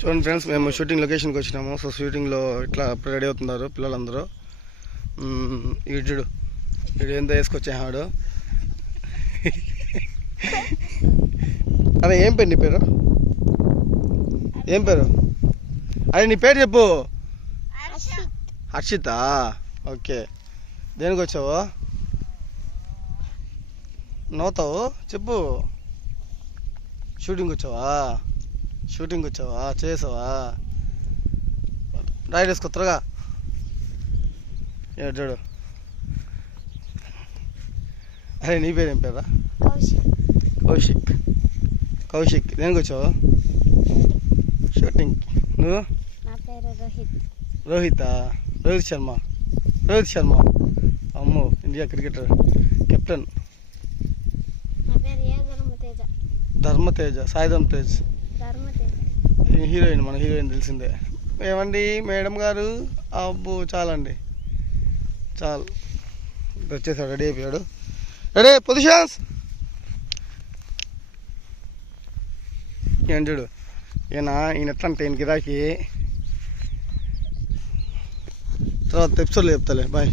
చూడండి ఫ్రెండ్స్, మేము షూటింగ్ లొకేషన్కి వచ్చినాము. సో షూటింగ్లో ఇట్లా రెడీ అవుతున్నారు పిల్లలందరూ. వీడు ఎంత వేసుకొచ్చాడు. అదే ఏం పేరు నీ పేరు? ఏం పేరు? అదే నీ పేరు చెప్పు. హర్షిత. ఓకే, దేనికి వచ్చావు? నవ్వుతావు, చెప్పు. షూటింగ్ వచ్చావా? చేసావా? రైడ్ వేసుకో త్వరగా. చూడు. అరే నీ పేరు ఏం పేరా? కౌశిక్. దేనికి వచ్చావు? షూటింగ్. నువ్వు? రోహిత్ శర్మ. అమ్మో, India cricketer captain. Dharmateja. Saidharam Tej heroine. మన హీరోయిన్ తెలిసిందే. ఏమండి మేడం గారు? అబ్బో చాలండి, చాలు. వచ్చేసాడు, రెడీ అయిపోయాడు. Ready positions. ఏం చూడు, ఈయన ఎట్లా అంటే ఈయన గిరాకీ. తర్వాత ఎపిసోడ్లో చెప్తాలే. బాయ్.